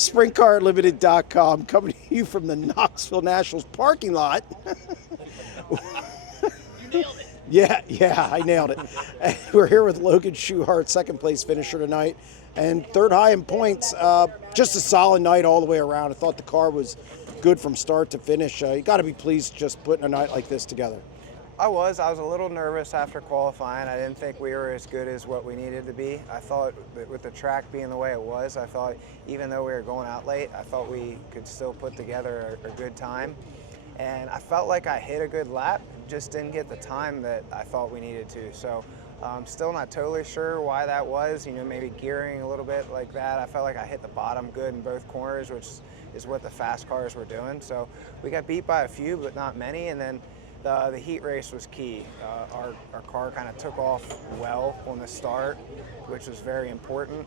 SprintCarLimited.com coming to you from the Knoxville Nationals parking lot. Yeah, I nailed it. And we're here with Logan Schuchart, second place finisher tonight, and third high in points. Just a solid night all the way around. I thought the car was good from start to finish. You got to be pleased just putting a night like this together. I was a little nervous after qualifying. I didn't think we were as good as what we needed to be. I thought that with the track being the way it was, I thought even though we were going out late, I thought we could still put together a good time. And I felt like I hit a good lap, just didn't get the time that I thought we needed to. So I'm still not totally sure why that was, maybe gearing a little bit like that. I felt like I hit the bottom good in both corners, which is what the fast cars were doing. So we got beat by a few, but not many. And then the heat race was key. Our car kind of took off well on the start, which was very important.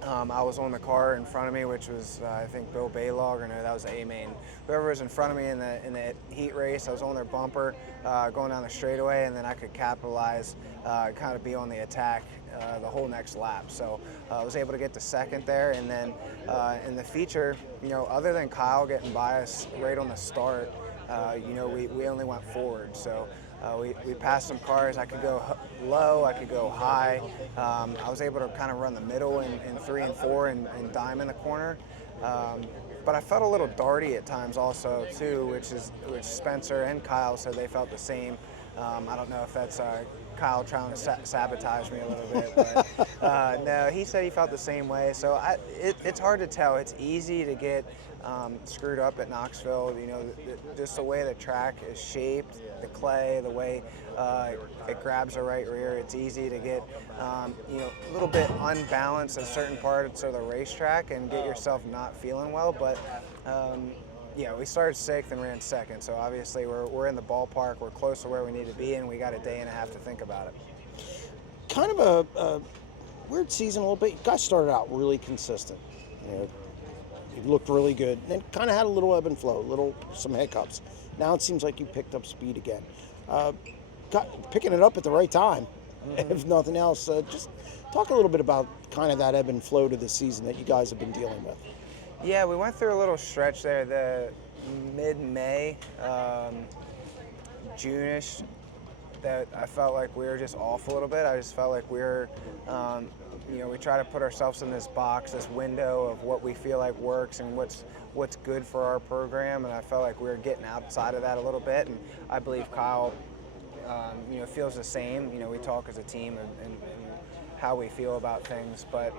I was on the car in front of me, which was I think Bill Baylog, or no, that was A-Main. Whoever was in front of me in the heat race, I was on their bumper going down the straightaway, and then I could capitalize, kind of be on the attack the whole next lap. So I was able to get to second there, and then in the feature, other than Kyle getting by us right on the start, we only went forward. So we passed some cars. I could go low, I could go high. I was able to kind of run the middle in 3 and 4 and dime in the corner. But I felt a little darty at times also too, which Spencer and Kyle said they felt the same. I don't know if that's Kyle trying to sabotage me a little bit, but no, he said he felt the same way. So it's hard to tell. It's easy to get screwed up at Knoxville. Just the way the track is shaped, the clay, the way it grabs the right rear. It's easy to get a little bit unbalanced at certain parts of the racetrack and get yourself not feeling well. But yeah, we started 6th and ran 2nd, so obviously we're in the ballpark. We're close to where we need to be, and we got a day and a half to think about it. Kind of a weird season a little bit. You guys started out really consistent. You looked really good, and then kind of had a little ebb and flow, some hiccups. Now it seems like you picked up speed again. Picking it up at the right time, if nothing else. Just talk a little bite about kind of that ebb and flow to the season that you guys have been dealing with. Yeah, we went through a little stretch there, the mid-May, June-ish, that I felt like we were just off a little bit. I just felt like we were, we try to put ourselves in this box, this window of what we feel like works and what's good for our program, and I felt like we were getting outside of that a little bit, and I believe Kyle, feels the same. We talk as a team and how we feel about things, but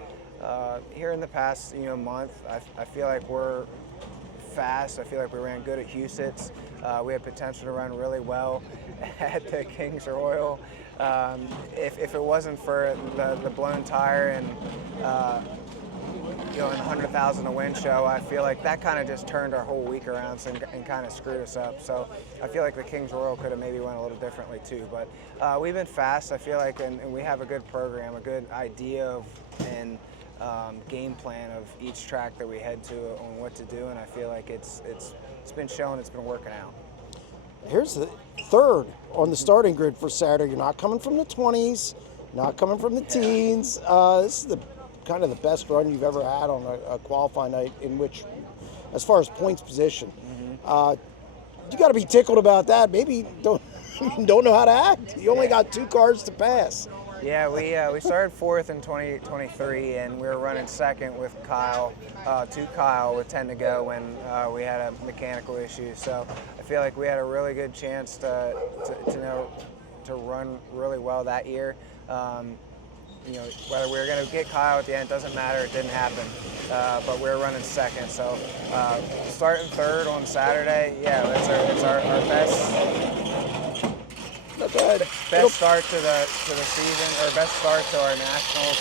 here in the past, month, I feel like we're fast. I feel like we ran good at Huset's. We had potential to run really well at the Kings Royal. If it wasn't for the blown tire and and 100,000 a win show, I feel like that kind of just turned our whole week around and kind of screwed us up. So I feel like the Kings Royal could have maybe went a little differently too. But we've been fast, I feel like, and we have a good program, a good idea of and game plan of each track that we head to on what to do, and I feel like it's been shown, it's been working out. Here's the third on the starting grid for Saturday. You're not coming from the 20s, not coming from the teens. This is kind of the best run you've ever had on a qualifying night, in which, as far as points position, you got to be tickled about that. Maybe don't know how to act. You only got 2 cars to pass. Yeah, we started 4th in 2023, and we were running 2nd with Kyle, with 10 to go when we had a mechanical issue. So I feel like we had a really good chance to run really well that year. Whether we were going to get Kyle at the end, doesn't matter. It didn't happen, but we were running 2nd. So starting 3rd on Saturday, yeah, it's our best. Best start to the season, or best start to our nationals.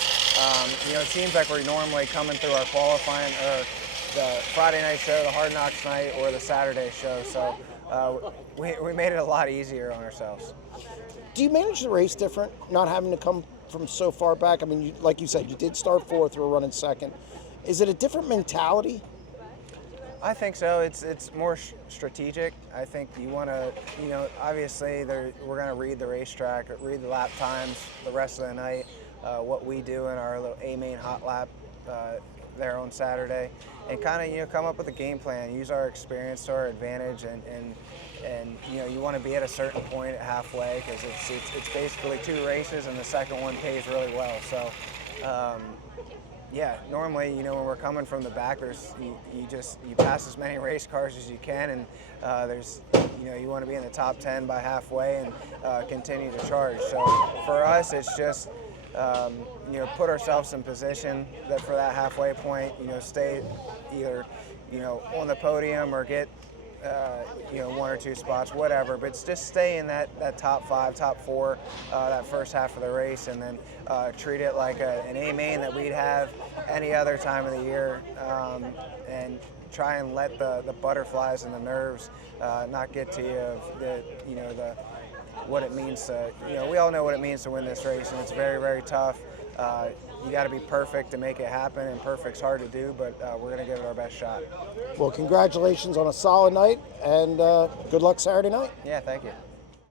It seems like we're normally coming through our qualifying, or the Friday night show, the Hard Knocks night, or the Saturday show. So we made it a lot easier on ourselves. Do you manage the race different, not having to come from so far back? I mean, like you said, you did start 4th, you were running 2nd. Is it a different mentality? I think so. It's more strategic. I think you want to, obviously we're going to read the racetrack, read the lap times the rest of the night, what we do in our little A-Main hot lap there on Saturday, and kind of come up with a game plan, use our experience to our advantage, and you want to be at a certain point at halfway because it's basically 2 races and the second one pays really well. So. Yeah, normally, when we're coming from the back, you pass as many race cars as you can, and you want to be in the top 10 by halfway and continue to charge. So for us, it's just put ourselves in position that for that halfway point, stay either on the podium or get 1 or 2 spots, whatever, but it's just stay in that top 5, top 4, that first half of the race, and then treat it like an A main that we'd have any other time of the year, and try and let the butterflies and the nerves not get to you of what it means to, we all know what it means to win this race, and it's very, very tough. You got to be perfect to make it happen, and perfect's hard to do, but we're going to give it our best shot. Well, congratulations on a solid night, and good luck Saturday night. Yeah, thank you.